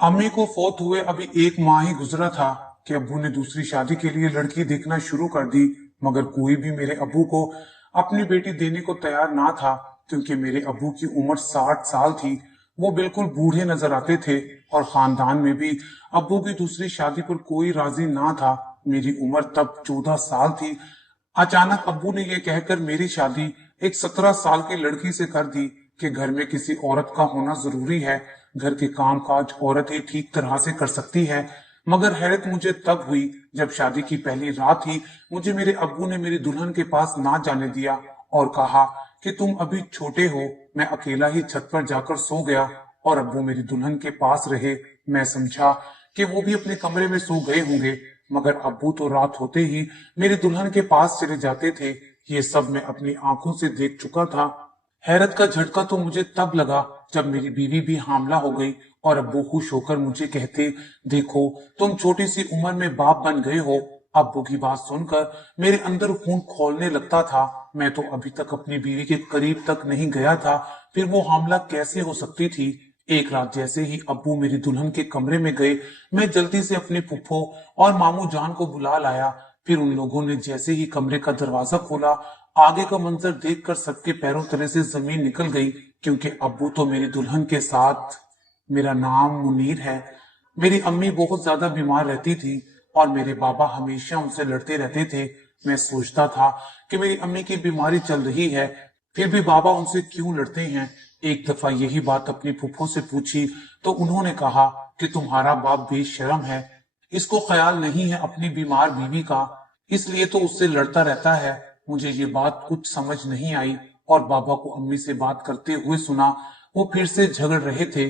अम्मी को फौत हुए अभी एक माह ही गुजरा था कि अब्बू ने दूसरी शादी के लिए लड़की देखना शुरू कर दी। मगर कोई भी मेरे अब्बू को अपनी बेटी देने को तैयार ना था, क्योंकि मेरे अब्बू की उम्र 60 साल थी। वो बिल्कुल बूढ़े नजर आते थे और खानदान में भी अब्बू की दूसरी शादी पर कोई राजी ना था। मेरी उम्र तब 14 साल थी। अचानक अब्बू ने यह कहकर मेरी शादी एक 17 साल की लड़की से कर दी कि घर में किसी औरत का होना जरूरी है। घर के काम काज औरत ही ठीक तरह से कर सकती है। मगर हैरत मुझे तब हुई जब शादी की पहली रात ही मुझे मेरे अब्बू ने मेरी दुल्हन के पास ना जाने दिया और कहा कि तुम अभी छोटे हो। मैं अकेला ही छत पर जाकर सो गया और अब्बू मेरी दुल्हन के पास रहे। मैं समझा कि वो भी अपने कमरे में सो गए होंगे, मगर अब्बू तो रात होते ही मेरी दुल्हन के पास चले जाते थे। ये सब मैं अपनी आंखों से देख चुका था। हैरत का झटका तो मुझे तब लगा जब मेरी बीवी भी हामला हो गई और अब्बू खुश होकर मुझे कहते, देखो तुम छोटी सी उम्र में बाप बन गए हो। अब्बू की बात सुनकर मेरे अंदर खून खौलने लगता था। मैं तो अभी तक अपनी बीवी के करीब तक नहीं गया था, फिर वो हामला कैसे हो सकती थी। एक रात जैसे ही अब्बू मेरी दुल्हन के कमरे में गए, मैं जल्दी से अपने फुफ्फो और मामू जान को बुला लाया। फिर उन लोगों ने जैसे ही कमरे का दरवाजा खोला, आगे का मंजर देखकर सबके पैरों तले से जमीन निकल गई, क्योंकि अब्बू तो मेरी दुल्हन के साथ। मेरा नाम मुनीर है। मेरी अम्मी बहुत ज्यादा बीमार रहती थी और मेरे बाबा हमेशा उनसे लड़ते रहते थे। मैं सोचता था कि मेरी अम्मी की बीमारी चल रही है, फिर भी बाबा उनसे क्यों लड़ते हैं। एक दफा यही बात अपनी फूफो से पूछी तो उन्होंने कहा कि तुम्हारा बाप बेशरम है, इसको ख्याल नहीं है अपनी बीमार बीवी का, इसलिए तो उससे लड़ता रहता है। मुझे ये बात कुछ समझ नहीं आई और बाबा को अम्मी से बात करते हुए सुना। वो फिर से झगड़ रहे थे।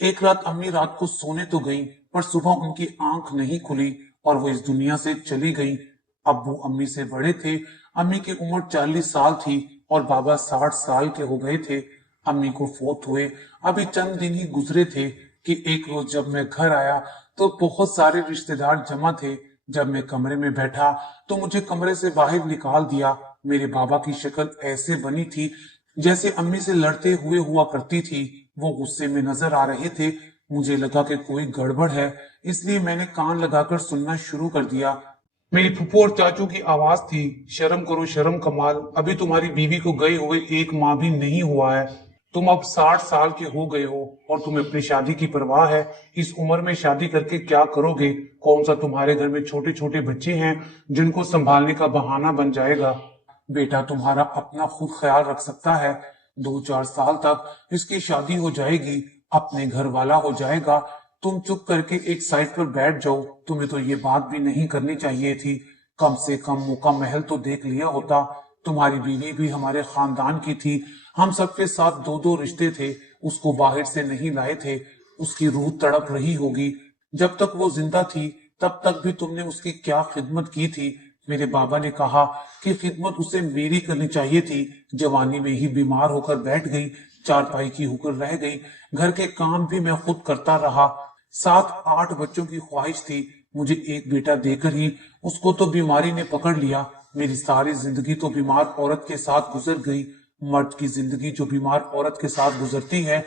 एक रात अम्मी रात को सोने तो गई, पर सुबह उनकी आंख नहीं खुली और वो इस दुनिया से चली गई। अब्बू अम्मी से बड़े थे। अम्मी की उम्र 40 साल थी और बाबा 60 साल के हो गए थे। अम्मी को फौत हुए अभी चंद दिन ही गुजरे थे कि एक रोज जब मैं घर आया तो बहुत सारे रिश्तेदार जमा थे। जब मैं कमरे में बैठा तो मुझे कमरे से बाहर निकाल दिया। मेरे बाबा की शक्ल ऐसे बनी थी जैसे अम्मी से लड़ते हुए हुआ करती थी। वो गुस्से में नजर आ रहे थे। मुझे लगा कि कोई गड़बड़ है, इसलिए मैंने कान लगाकर सुनना शुरू कर दिया। मेरी फूफू और चाचू की आवाज थी, शर्म करो शर्म कमाल, अभी तुम्हारी बीवी को गए हुए एक माह भी नहीं हुआ है। तुम अब 60 साल के हो गए हो और तुम्हें अपनी शादी की परवाह है। इस उम्र में शादी करके क्या करोगे? कौन सा तुम्हारे घर में छोटे छोटे बच्चे हैं जिनको संभालने का बहाना बन जाएगा? बेटा तुम्हारा अपना खुद ख्याल रख सकता है। 2-4 साल तक इसकी शादी हो जाएगी, अपने घर वाला हो जाएगा। तुम चुप करके एक साइड पर बैठ जाओ। तुम्हें तो ये बात भी नहीं करनी चाहिए थी। कम से कम मुका महल तो देख लिया होता। तुम्हारी बीवी भी हमारे खानदान की थी। हम सबके साथ दो दो रिश्ते थे। उसको बाहर से नहीं लाए थे। उसकी रूह तड़प रही होगी। जब तक वो जिंदा थी तब तक भी तुमने उसकी क्या खिदमत की थी। मेरे बाबा ने कहा कि खिदमत उसे मेरी करनी चाहिए थी। जवानी में ही बीमार होकर बैठ गई, चारपाई की होकर रह गई। घर के काम भी मैं खुद करता रहा। 7-8 बच्चों की ख्वाहिश थी। मुझे एक बेटा देकर ही उसको तो बीमारी ने पकड़ लिया। मेरी सारी जिंदगी तो बीमार औरत के साथ गुजर गई। मर्द की जिंदगी जो बीमार औरत के साथ गुजरती है,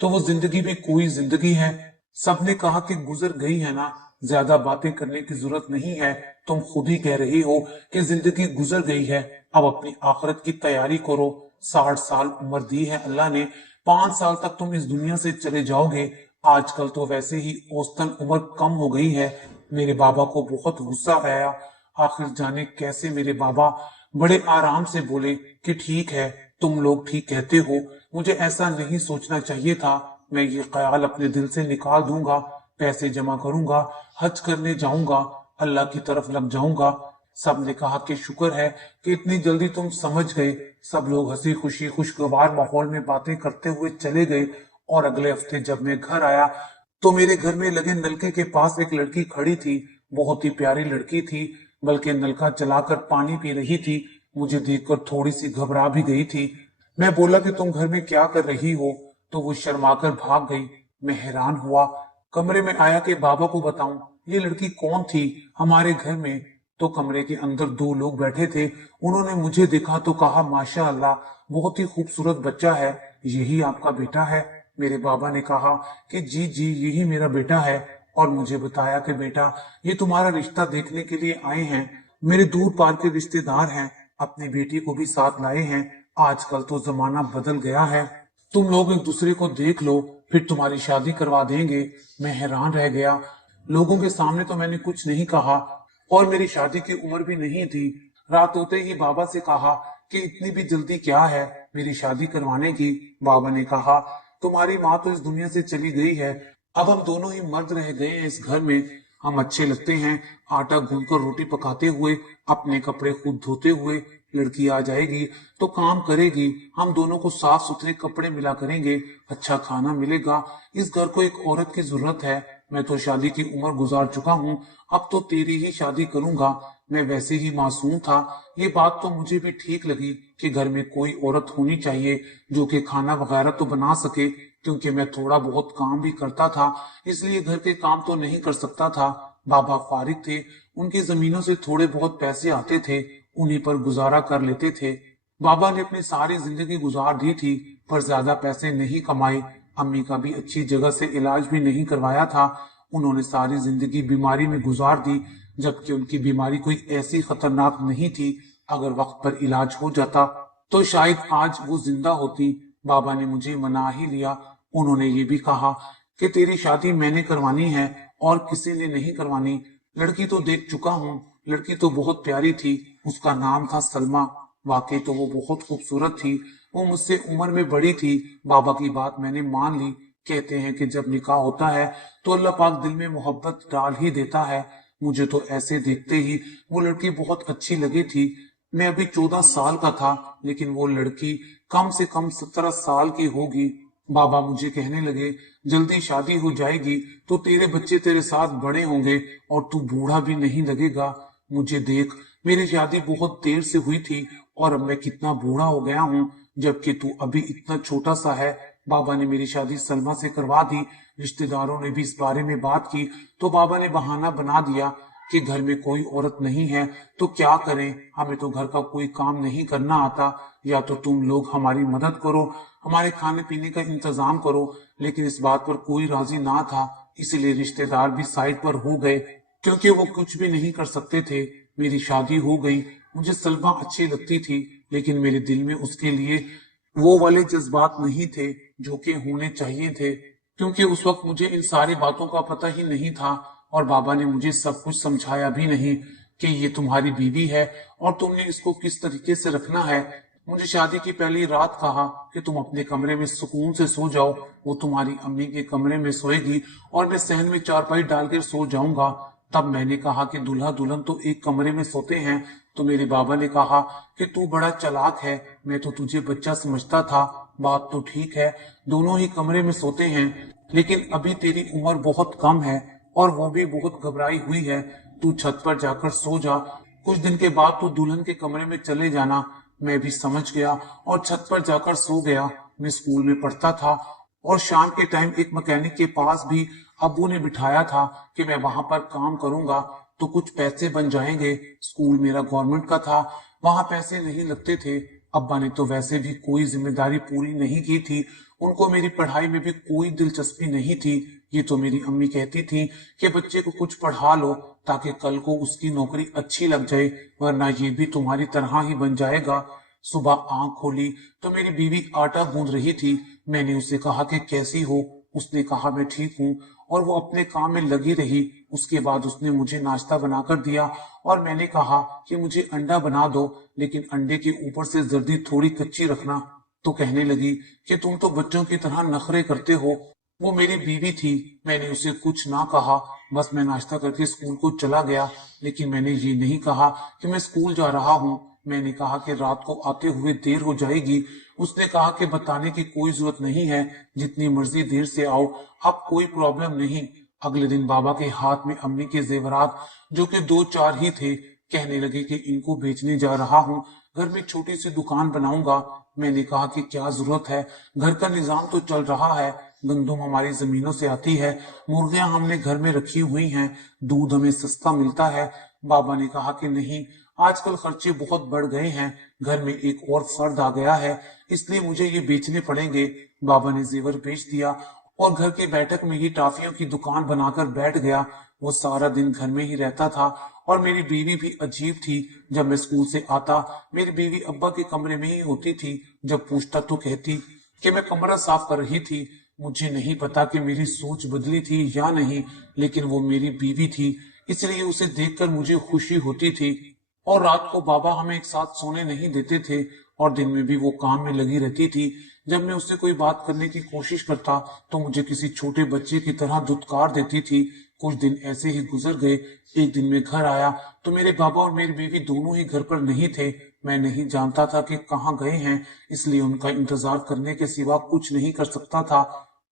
तो वो जिंदगी भी कोई जिंदगी है। सबने कहा कि गुजर गई है ना, ज्यादा बातें करने की जरूरत नहीं है। तुम खुद ही कह रही हो कि जिंदगी गुजर गई है, अब अपनी आखिरत की तैयारी करो। 60 साल उम्र दी है अल्लाह ने, 5 साल तक तुम इस दुनिया से चले जाओगे। आजकल तो वैसे ही औसतन उम्र कम हो गई है। मेरे बाबा को बहुत गुस्सा आया। आखिर जाने कैसे मेरे बाबा बड़े आराम से बोले कि ठीक है, तुम लोग ठीक कहते हो, मुझे ऐसा नहीं सोचना चाहिए था। मैं ये ख्याल अपने दिल से निकाल दूंगा, पैसे जमा करूंगा, हज करने जाऊंगा, अल्लाह की तरफ लग जाऊंगा। सब ने कहा कि शुक्र है कि इतनी जल्दी तुम समझ गए। सब लोग हंसी खुशी खुशगवार माहौल में बातें करते हुए चले गए और अगले हफ्ते जब मैं घर आया तो मेरे घर में लगे नलके के पास एक लड़की खड़ी थी। बहुत ही प्यारी लड़की थी, बल्कि नलका चलाकर पानी पी रही थी। मुझे देखकर थोड़ी सी घबरा भी गई थी। मैं बोला कि तुम घर में क्या कर रही हो, तो वो शर्माकर भाग गई। मैं हैरान हुआ, कमरे में आया कि बाबा को बताऊं ये लड़की कौन थी हमारे घर में। तो कमरे के अंदर दो लोग बैठे थे। उन्होंने मुझे देखा तो कहा, माशा अल्लाह, बहुत ही खूबसूरत बच्चा है, यही आपका बेटा है? मेरे बाबा ने कहा कि जी जी यही मेरा बेटा है, और मुझे बताया कि बेटा ये तुम्हारा रिश्ता देखने के लिए आए हैं, मेरे दूर पार के रिश्तेदार हैं, अपनी बेटी को भी साथ लाए हैं। आजकल तो जमाना बदल गया है, तुम लोग एक दूसरे को देख लो, फिर तुम्हारी शादी करवा देंगे। मैं हैरान रह गया। लोगों के सामने तो मैंने कुछ नहीं कहा, और मेरी शादी की उम्र भी नहीं थी। रात होते ही बाबा से कहा कि इतनी भी जल्दी क्या है मेरी शादी करवाने की। बाबा ने कहा तुम्हारी माँ तो इस दुनिया से चली गई है, अब हम दोनों ही मर्द रह गए हैं इस घर में। हम अच्छे लगते हैं, आटा गूंथकर रोटी पकाते हुए, अपने कपड़े खुद धोते हुए। लड़की आ जाएगी तो काम करेगी, हम दोनों को साफ सुथरे कपड़े मिला करेंगे, अच्छा खाना मिलेगा। इस घर को एक औरत की जरूरत है। मैं तो शादी की उम्र गुजार चुका हूँ, अब तो तेरी ही शादी करूंगा। मैं वैसे ही मासूम था। ये बात तो मुझे भी ठीक लगी कि घर में कोई औरत होनी चाहिए जो कि खाना वगैरह तो बना सके, क्योंकि मैं थोड़ा बहुत काम भी करता था, इसलिए घर के काम तो नहीं कर सकता था। बाबा फारिग थे, उनकी जमीनों से थोड़े बहुत पैसे आते थे, उन्हीं पर गुजारा कर लेते थे। बाबा ने अपनी सारी जिंदगी गुजार दी थी, पर ज्यादा पैसे नहीं कमाए। अम्मी का भी अच्छी जगह से इलाज भी नहीं करवाया था। उन्होंने सारी जिंदगी बीमारी में गुजार दी, जबकि उनकी बीमारी कोई ऐसी खतरनाक नहीं थी। अगर वक्त पर इलाज हो जाता तो शायद आज वो जिंदा होती। बाबा ने मुझे मना ही लिया। उन्होंने ये भी कहा कि तेरी शादी मैंने करवानी है और किसी ने नहीं करवानी। लड़की तो देख चुका हूँ, लड़की तो बहुत प्यारी थी, उसका नाम था सलमा। वाकई तो वो बहुत खूबसूरत थी, वो मुझसे उम्र में बड़ी थी। बाबा की बात मैंने मान ली। कहते हैं कि जब निकाह होता है तो अल्लाह पाक दिल में मोहब्बत डाल ही देता है। मुझे तो ऐसे देखते ही वो लड़की बहुत अच्छी लगी थी। मैं अभी 14 साल का था, लेकिन वो लड़की कम से कम 17 साल की होगी। बाबा मुझे कहने लगे जल्दी शादी हो जाएगी तो तेरे बच्चे तेरे साथ बड़े होंगे और तू बूढ़ा भी नहीं लगेगा। मुझे देख, मेरी शादी बहुत देर से हुई थी और अब मैं कितना बूढ़ा हो गया हूँ, जबकि तू अभी इतना छोटा सा है। बाबा ने मेरी शादी सलमा से करवा दी। रिश्तेदारों ने भी इस बारे में बात की तो बाबा ने बहाना बना दिया कि घर में कोई औरत नहीं है तो क्या करें, हमें तो घर का कोई काम नहीं करना आता, या तो तुम लोग हमारी मदद करो, हमारे खाने पीने का इंतजाम करो। लेकिन इस बात पर कोई राजी ना था, इसीलिए रिश्तेदार भी साइड पर हो गए, क्योंकि वो कुछ भी नहीं कर सकते थे। मेरी शादी हो गई। मुझे सलमा अच्छी लगती थी, लेकिन मेरे दिल में उसके लिए वो वाले जज्बात नहीं थे जो कि होने चाहिए थे, क्योंकि उस वक्त मुझे इन सारी बातों का पता ही नहीं था। और बाबा ने मुझे सब कुछ समझाया भी नहीं कि ये तुम्हारी बीवी है और तुमने इसको किस तरीके से रखना है। मुझे शादी की पहली रात कहा कि तुम अपने कमरे में सुकून से सो जाओ, वो तुम्हारी अम्मी के कमरे में सोएगी और मैं सहन में चारपाई डालकर सो जाऊंगा। तब मैंने कहा कि दूल्हा दुल्हन तो एक कमरे में सोते हैं। तो मेरे बाबा ने कहा कि तू बड़ा चालाक है, मैं तो तुझे बच्चा समझता था। बात तो ठीक है, दोनों ही कमरे में सोते हैं, लेकिन अभी तेरी उम्र बहुत कम है और वो भी बहुत घबराई हुई है। तू छत पर जाकर सो जा, कुछ दिन के बाद तू दुल्हन के कमरे में चले जाना। मैं भी समझ गया और छत पर जाकर सो गया। मैं स्कूल में पढ़ता था और शाम के टाइम एक मैकेनिक के पास भी अब्बू ने बिठाया था कि मैं वहां पर काम करूंगा तो कुछ पैसे बन जाएंगे। स्कूल मेरा गवर्नमेंट का था, वहां पैसे नहीं लगते थे। अब्बा ने तो वैसे भी कोई जिम्मेदारी पूरी नहीं की थी, उनको मेरी पढ़ाई में भी कोई दिलचस्पी नहीं थी। ये तो मेरी अम्मी कहती थी कि बच्चे को कुछ पढ़ा लो ताकि कल को उसकी नौकरी अच्छी लग जाए, वरना ये भी तुम्हारी तरह ही बन जाएगा। सुबह आंख खोली तो मेरी बीवी आटा गूंद रही थी। मैंने उसे कहा कि कैसी हो, उसने कहा मैं ठीक हूँ, और वो अपने काम में लगी रही। उसके बाद उसने मुझे नाश्ता बनाकर दिया और मैंने कहा कि मुझे अंडा बना दो, लेकिन अंडे के ऊपर से जर्दी थोड़ी कच्ची रखना। तो कहने लगी कि तुम तो बच्चों की तरह नखरे करते हो। वो मेरी बीवी थी, मैंने उसे कुछ ना कहा, बस मैं नाश्ता करके स्कूल को चला गया। लेकिन मैंने ये नहीं कहा कि मैं स्कूल जा रहा हूँ, मैंने कहा कि रात को आते हुए देर हो जाएगी। उसने कहा कि बताने की कोई जरूरत नहीं है, जितनी मर्जी देर से आओ, अब कोई प्रॉब्लम नहीं। अगले दिन बाबा के हाथ में अम्मी के जेवरात, जो कि 2-4 ही थे, कहने लगे कि इनको बेचने जा रहा हूँ, घर में छोटी सी दुकान बनाऊंगा। मैंने कहा कि क्या जरूरत है, घर का निजाम तो चल रहा है, गंदुम हमारी जमीनों से आती है, मुर्गियां हमने घर में रखी हुई हैं, दूध हमें सस्ता मिलता है। बाबा ने कहा कि नहीं, आजकल खर्चे बहुत बढ़ गए हैं, घर में एक और फर्द आ गया है, इसलिए मुझे ये बेचने पड़ेंगे। बाबा ने जेवर बेच दिया और घर के बैठक में ही टॉफियों की दुकान बनाकर बैठ गया। वो सारा दिन घर में ही रहता था और मेरी बीवी भी अजीब थी। जब मैं स्कूल से आता, मेरी बीवी अब्बा के कमरे में ही होती थी। जब पूछता तो कहती कि मैं कमरा साफ कर रही थी। मुझे नहीं पता कि मेरी सोच बदली थी या नहीं, लेकिन वो मेरी बीवी थी, इसलिए उसे देखकर मुझे खुशी होती थी। और रात को बाबा हमें एक साथ सोने नहीं देते थे और दिन में भी वो काम में लगी रहती थी। जब मैं उससे कोई बात करने की कोशिश करता तो मुझे किसी छोटे बच्चे की तरह धुतकार देती थी। कुछ दिन ऐसे ही गुजर गए। एक दिन मैं घर आया तो मेरे बाबा और मेरी बीवी दोनों ही घर पर नहीं थे। मैं नहीं जानता था कि कहाँ गए हैं, इसलिए उनका इंतजार करने के सिवा कुछ नहीं कर सकता था।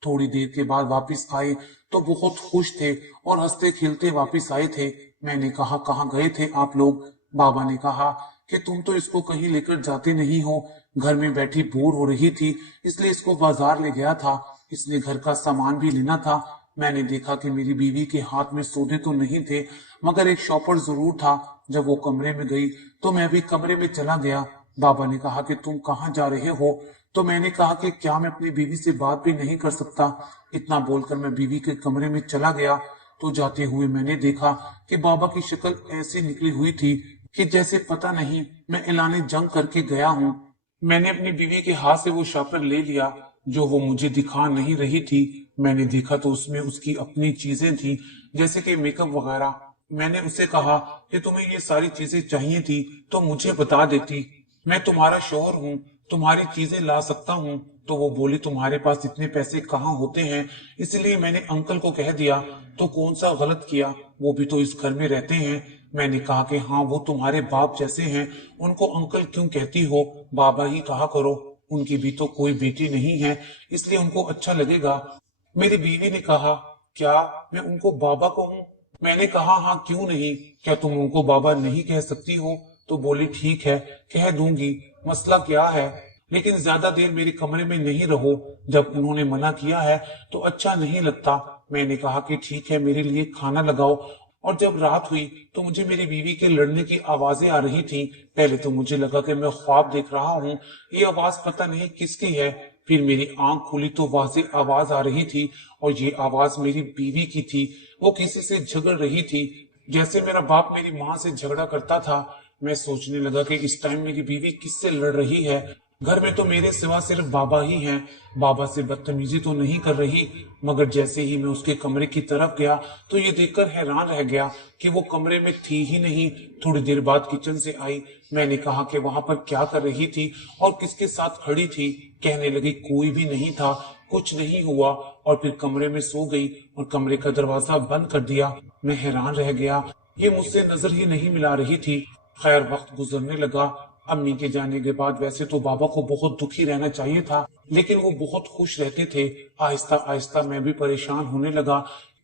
थोड़ी देर के बाद वापस आए तो बहुत खुश थे और हंसते खेलते वापस आए थे। मैंने कहा, कहाँ गए थे आप लोग? बाबा ने कहा कि तुम तो इसको कहीं लेकर जाते नहीं हो, घर में बैठी बोर हो रही थी, इसलिए इसको बाजार ले गया था। इसने घर का सामान भी लेना था। मैंने देखा कि मेरी बीवी के हाथ में सौदे तो नहीं थे, मगर एक शॉपर जरूर था। जब वो कमरे में गई तो मैं भी कमरे में चला गया। बाबा ने कहा कि तुम कहाँ जा रहे हो? तो मैंने कहा कि क्या मैं अपनी बीवी से बात भी नहीं कर सकता? इतना बोलकर मैं बीवी के कमरे में चला गया। तो जाते हुए मैंने देखा कि बाबा की शक्ल ऐसी निकली हुई थी कि जैसे पता नहीं मैं ऐलाने जंग करके गया हूँ। मैंने अपनी बीवी के हाथ से वो शॉपर ले लिया जो वो मुझे दिखा नहीं रही थी। मैंने देखा तो उसमें उसकी अपनी चीजें थी, जैसे कि मेकअप वगैरह। मैंने उसे कहा कि तुम्हें ये सारी चीजें चाहिए थी तो मुझे बता देती, मैं तुम्हारा शौहर हूँ, तुम्हारी चीजें ला सकता हूँ। तो वो बोली, तुम्हारे पास इतने पैसे कहाँ होते हैं? इसलिए मैंने अंकल को कह दिया। तो कौन सा गलत किया, वो भी तो इस घर में रहते हैं। मैंने कहा कि हाँ, वो तुम्हारे बाप जैसे हैं, उनको अंकल क्यों कहती हो, बाबा ही कहा करो, उनकी भी तो कोई बेटी नहीं है, इसलिए उनको अच्छा लगेगा। मेरी बीवी ने कहा, क्या मैं उनको बाबा कहूँ? मैंने कहा, हाँ क्यों नहीं, क्या तुम उनको बाबा नहीं कह सकती हो? तो बोली, ठीक है, कह दूंगी, मसला क्या है, लेकिन ज्यादा देर मेरे कमरे में नहीं रहो, जब उन्होंने मना किया है तो अच्छा नहीं लगता। मैंने कहा कि ठीक है, मेरे लिए खाना लगाओ। और जब रात हुई तो मुझे मेरी बीवी के लड़ने की आवाजें आ रही थी। पहले तो मुझे लगा कि मैं ख्वाब देख रहा हूँ, ये आवाज पता नहीं किसकी है। फिर मेरी आंख खुली तो वाज़ेह आवाज आ रही थी और ये आवाज मेरी बीवी की थी। वो किसी से झगड़ रही थी, जैसे मेरा बाप मेरी माँ से झगड़ा करता था। मैं सोचने लगा कि इस टाइम मेरी बीवी किससे लड़ रही है। घर में तो मेरे सिवा सिर्फ बाबा ही हैं। बाबा से बदतमीजी तो नहीं कर रही, मगर जैसे ही मैं उसके कमरे की तरफ गया तो ये देखकर हैरान रह गया कि वो कमरे में थी ही नहीं। थोड़ी देर बाद किचन से आई। मैंने कहा कि वहां पर क्या कर रही थी और किसके साथ खड़ी थी? कहने लगी, कोई भी नहीं था, कुछ नहीं हुआ, और फिर कमरे में सो गई और कमरे का दरवाजा बंद कर दिया। मैं हैरान रह गया, ये मुझसे नजर ही नहीं मिला रही थी। खैर, वक्त गुजरने लगा। अम्मी के जाने के बाद वैसे तो बाबा को बहुत दुखी रहना चाहिए था, लेकिन वो बहुत खुश रहते थे। आहिस्ता आहिस्ता मैं भी परेशान होने लगा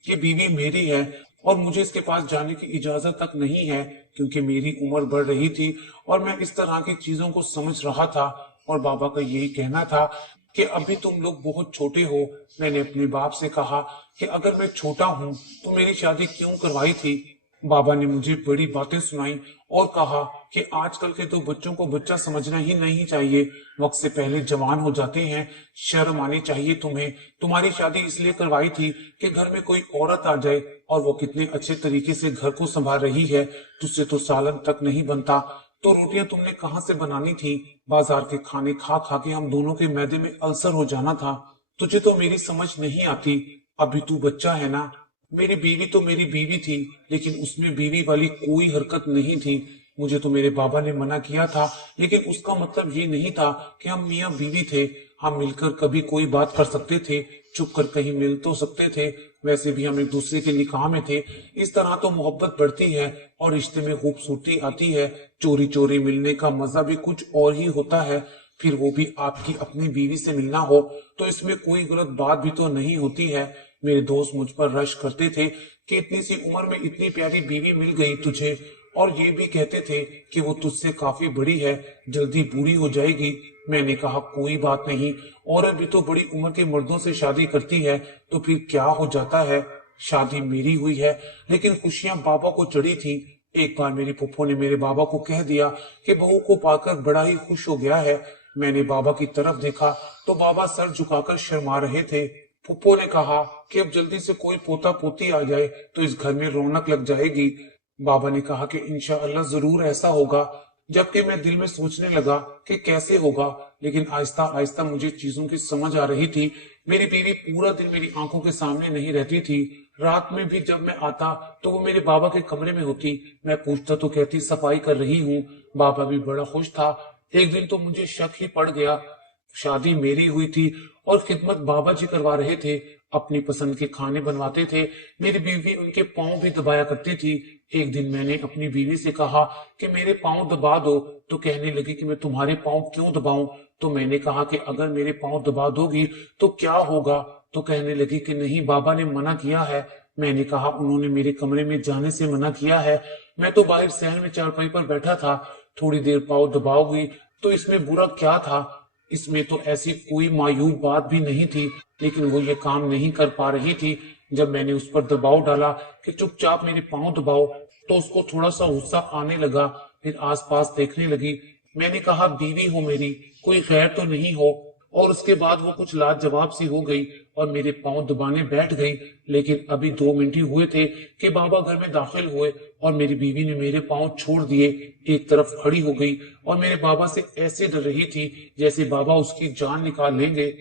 कि बीवी मेरी है और मुझे इसके पास जाने की इजाजत तक नहीं है, क्योंकि मेरी उम्र बढ़ रही थी और मैं इस तरह की चीजों को समझ रहा था। और बाबा का यही कहना था कि अभी तुम लोग बहुत छोटे हो। मैंने अपने बाप से कहा कि अगर मैं छोटा हूँ तो मेरी शादी क्यों करवाई थी? बाबा ने मुझे बड़ी बातें सुनाई और कहा कि आजकल के तो बच्चों को बच्चा समझना ही नहीं चाहिए, वक्त से पहले जवान हो जाते हैं, शर्म आनी चाहिए तुम्हें। तुम्हारी शादी इसलिए करवाई थी कि घर में कोई औरत आ जाए, और वो कितने अच्छे तरीके से घर को संभाल रही है, तुझसे तो सालन तक नहीं बनता, तो रोटियां तुमने कहाँ से बनानी थी? बाजार के खाने खा खा के हम दोनों के मैदे में अल्सर हो जाना था। तुझे तो मेरी समझ नहीं आती, अभी तू बच्चा है ना। मेरी बीवी तो मेरी बीवी थी, लेकिन उसमें बीवी वाली कोई हरकत नहीं थी। मुझे तो मेरे बाबा ने मना किया था, लेकिन उसका मतलब ये नहीं था कि हम मियाँ बीवी थे। हम मिलकर कभी कोई बात कर सकते थे, चुप कर कहीं मिल तो सकते थे, वैसे भी हम एक दूसरे के निकाह में थे। इस तरह तो मोहब्बत बढ़ती है और रिश्ते में खूबसूरती आती है। चोरी चोरी मिलने का मजा भी कुछ और ही होता है, फिर वो भी आपकी अपनी बीवी से मिलना हो तो इसमें कोई गलत बात भी तो नहीं होती है। मेरे दोस्त मुझ पर रश करते थे कि इतनी सी उम्र में इतनी प्यारी बीवी मिल गई तुझे, और ये भी कहते थे कि वो तुझसे काफी बड़ी है, जल्दी बूढ़ी हो जाएगी। मैंने कहा, कोई बात नहीं, औरत भी तो बड़ी उम्र के मर्दों से शादी करती है, तो फिर क्या हो जाता है, शादी मेरी हुई है। लेकिन खुशियां बाबा को चढ़ी थी। एक बार मेरी फुफ्फो ने मेरे बाबा को कह दिया कि बहू को पाकर बड़ा ही खुश हो गया है। मैंने बाबा की तरफ देखा तो बाबा सर झुकाकर शर्मा रहे थे। फुप्पो ने कहा कि अब जल्दी से कोई पोता पोती आ जाए तो इस घर में रौनक लग जाएगी। बाबा ने कहा कि इंशाअल्लाह जरूर ऐसा होगा। जबकि मैं दिल में सोचने लगा कि कैसे होगा, लेकिन आहिस्ता आहिस्ता मुझे चीजों की समझ आ रही थी। मेरी बीवी पूरा दिन मेरी आंखों के सामने नहीं रहती थी। रात में भी जब मैं आता तो वो मेरे बाबा के कमरे में होती। मैं पूछता तो कहती सफाई कर रही हूँ। बाबा भी बड़ा खुश था। एक दिन तो मुझे शक ही पड़ गया। शादी मेरी हुई थी और खिदमत बाबा जी करवा रहे थे। अपनी पसंद के खाने बनवाते थे। मेरी बीवी उनके पांव भी दबाया करती थी। एक दिन मैंने अपनी बीवी से कहा कि मेरे पांव दबा दो, तो कहने लगी कि मैं तुम्हारे पांव क्यों दबाऊं। तो मैंने कहा कि अगर मेरे पांव दबा दोगी तो क्या होगा। तो कहने लगी कि नहीं, बाबा ने मना किया है। मैंने कहा उन्होंने मेरे कमरे में जाने से मना किया है। मैं तो बाहर सहन में चारपाई पर बैठा था। थोड़ी देर पांव दबाओगी तो इसमें बुरा क्या था। इसमें तो ऐसी कोई मायूब बात भी नहीं थी, लेकिन वो ये काम नहीं कर पा रही थी। जब मैंने उस पर दबाव डाला कि चुपचाप मेरे पांव दबाओ, तो उसको थोड़ा सा गुस्सा आने लगा। फिर आसपास देखने लगी। मैंने कहा बीवी हो मेरी, कोई खैर तो नहीं हो। और उसके बाद वो कुछ लाजवाब सी हो गई और मेरे पांव दबाने बैठ गई। लेकिन अभी 2 मिनट ही हुए थे कि बाबा घर में दाखिल हुए और मेरी बीवी ने मेरे पांव छोड़ दिए। एक तरफ खड़ी हो गई और मेरे बाबा से ऐसे डर रही थी जैसे बाबा उसकी जान निकाल लेंगे।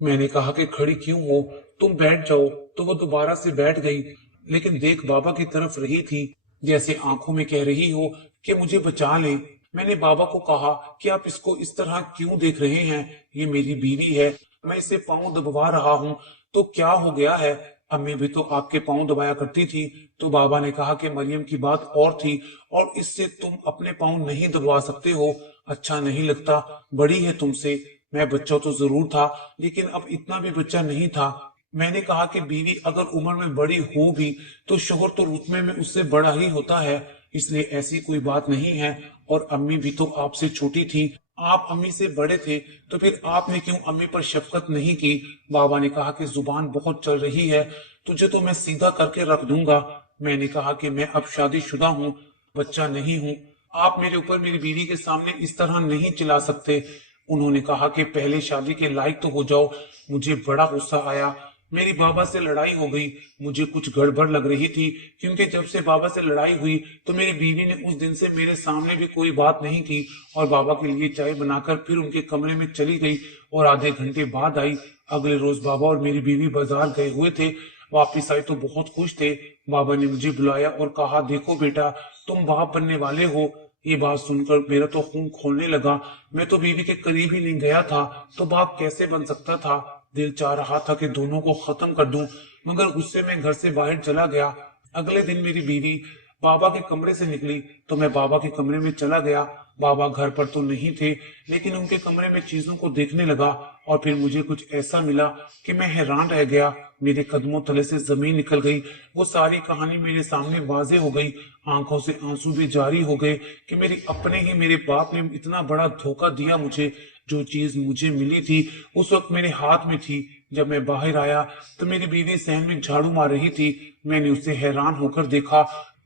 मैंने कहा कि खड़ी क्यों हो, तुम बैठ जाओ। तो वो दोबारा से बैठ गई, लेकिन देख बाबा की तरफ रही थी, जैसे आंखों में कह रही हो कि मुझे बचा ले। मैंने बाबा को कहा कि आप इसको इस तरह क्यों देख रहे हैं, ये मेरी बीवी है, मैं इसे पांव दबा रहा हूँ तो क्या हो गया है। अम्मी भी तो आपके पांव दबाया करती थी। तो बाबा ने कहा कि मरियम की बात और थी और इससे तुम अपने पांव नहीं दबवा सकते हो। अच्छा नहीं लगता, बड़ी है तुमसे। मैं बच्चा तो जरूर था, लेकिन अब इतना भी बच्चा नहीं था। मैंने कहा कि बीवी अगर उम्र में बड़ी हो भी तो शोहर तो रुतबे में उससे बड़ा ही होता है, इसलिए ऐसी कोई बात नहीं है। और अम्मी भी तो आपसे छोटी थी, आप अम्मी से बड़े थे, तो फिर आपने क्यों अम्मी पर शफकत नहीं की। बाबा ने कहा कि जुबान बहुत चल रही है, तुझे तो मैं सीधा करके रख दूंगा। मैंने कहा कि मैं अब शादीशुदा हूँ, बच्चा नहीं हूँ। आप मेरे ऊपर मेरी बीवी के सामने इस तरह नहीं चिल्ला सकते। उन्होंने कहा कि पहले शादी के लायक तो हो जाओ। मुझे बड़ा गुस्सा आया। मेरी बाबा से लड़ाई हो गई। मुझे कुछ गड़बड़ लग रही थी, क्योंकि जब से बाबा से लड़ाई हुई तो मेरी बीवी ने उस दिन से मेरे सामने भी कोई बात नहीं की और बाबा के लिए चाय बनाकर फिर उनके कमरे में चली गई और आधे घंटे बाद आई। अगले रोज बाबा और मेरी बीवी बाजार गए हुए थे। वापिस आए तो बहुत खुश थे। बाबा ने मुझे बुलाया और कहा देखो बेटा, तुम बाप बनने वाले हो। ये बात सुनकर मेरा तो खून खोलने लगा। मैं तो बीवी के करीब ही नहीं गया था, तो बाप कैसे बन सकता था। दिल चाह रहा था कि दोनों को खत्म कर दूं, मगर गुस्से में घर से बाहर चला गया। अगले दिन मेरी बीवी बाबा के कमरे से निकली तो मैं बाबा के कमरे में चला गया। बाबा घर पर तो नहीं थे, लेकिन उनके कमरे में चीजों को देखने लगा और फिर मुझे कुछ ऐसा मिला कि मैं हैरान रह गया। मेरे कदमों तले से जमीन निकल गई। वो सारी कहानी मेरे सामने वाजे हो गई। आंखों से आंसू भी जारी हो गए कि मेरे बाप ने इतना बड़ा धोखा दिया मुझे। जो चीज मुझे मिली थी उस वक्त मेरे हाथ में थी। जब मैं बाहर आया तो मेरी बीवी सहन में झाड़ू मार रही थी। मैंने उसे हैरान होकर देखा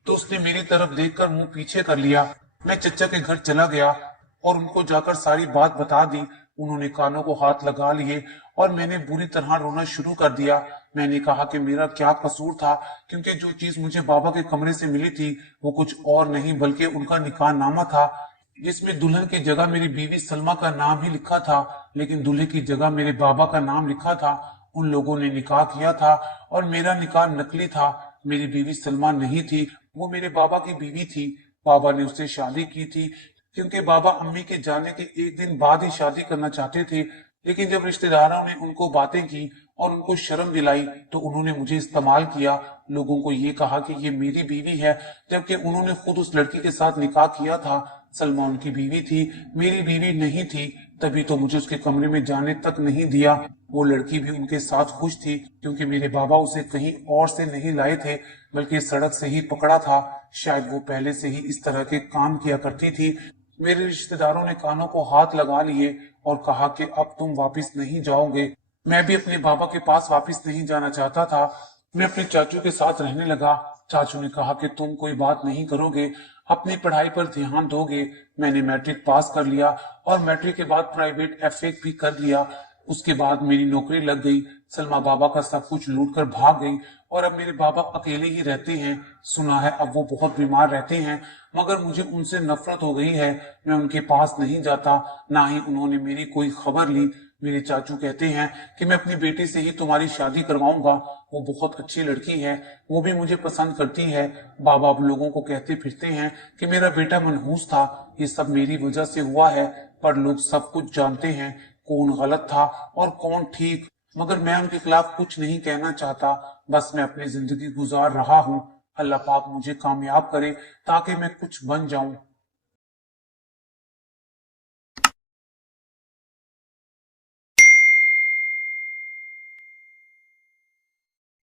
तो उसने मेरी तरफ देखकर मुंह पीछे कर लिया। मैं चचा के घर चला गया और उनको जाकर सारी बात बता दी। उन्होंने कानों को हाथ लगा लिए और मैंने बुरी तरह रोना शुरू कर दिया। मैंने कहा कि मेरा क्या कसूर था, क्योंकि जो चीज मुझे बाबा के कमरे से मिली थी वो कुछ और नहीं बल्कि उनका निकाहनामा था, जिसमें दुल्हन की जगह मेरी बीवी सलमा का नाम ही लिखा था, लेकिन दूल्हे की जगह मेरे बाबा का नाम लिखा था। उन लोगों ने निकाह किया था और मेरा निकाह नकली था। मेरी बीवी सलमा नहीं थी, वो मेरे बाबा की बीवी थी। बाबा ने उससे शादी की थी, क्योंकि बाबा अम्मी के जाने के एक दिन बाद ही शादी करना चाहते थे। लेकिन जब रिश्तेदारों ने उनको बातें की और उनको शर्म दिलाई तो उन्होंने मुझे इस्तेमाल किया। लोगों को ये कहा कि ये मेरी बीवी है, जबकि उन्होंने खुद उस लड़की के साथ निकाह किया था। सलमा उनकी बीवी थी, मेरी बीवी नहीं थी। तभी तो मुझे उसके कमरे में जाने तक नहीं दिया। वो लड़की भी उनके साथ खुश थी, क्योंकि मेरे बाबा उसे कहीं और से नहीं लाए थे बल्कि सड़क से ही पकड़ा था। शायद वो पहले से ही इस तरह के काम किया करती थी। मेरे रिश्तेदारों ने कानों को हाथ लगा लिए और कहा कि अब तुम वापस नहीं जाओगे। मैं भी अपने बाबा के पास वापस नहीं जाना चाहता था। मैं अपने चाचू के साथ रहने लगा। चाचू ने कहा कि तुम कोई बात नहीं करोगे, अपनी पढ़ाई पर ध्यान दोगे। मैंने मैट्रिक पास कर लिया और मैट्रिक के बाद प्राइवेट एफए भी कर लिया। उसके बाद मेरी नौकरी लग गई। सलमा बाबा का सब कुछ लूट कर भाग गई और अब मेरे बाबा अकेले ही रहते हैं। सुना है अब वो बहुत बीमार रहते हैं, मगर मुझे उनसे नफरत हो गई है। मैं उनके पास नहीं जाता, ना ही उन्होंने मेरी कोई खबर ली। मेरे चाचू कहते हैं कि मैं अपनी बेटी से ही तुम्हारी शादी करवाऊंगा। वो बहुत अच्छी लड़की है, वो भी मुझे पसंद करती है। बाबा अब लोगों को कहते फिरते हैं कि मेरा बेटा मनहूस था, ये सब मेरी वजह से हुआ है। पर लोग सब कुछ जानते हैं, कौन गलत था और कौन ठीक। मगर मैं उनके खिलाफ कुछ नहीं कहना चाहता। बस मैं अपनी जिंदगी गुजार रहा हूँ। अल्लाह पाक मुझे कामयाब करे ताकि मैं कुछ बन जाऊं।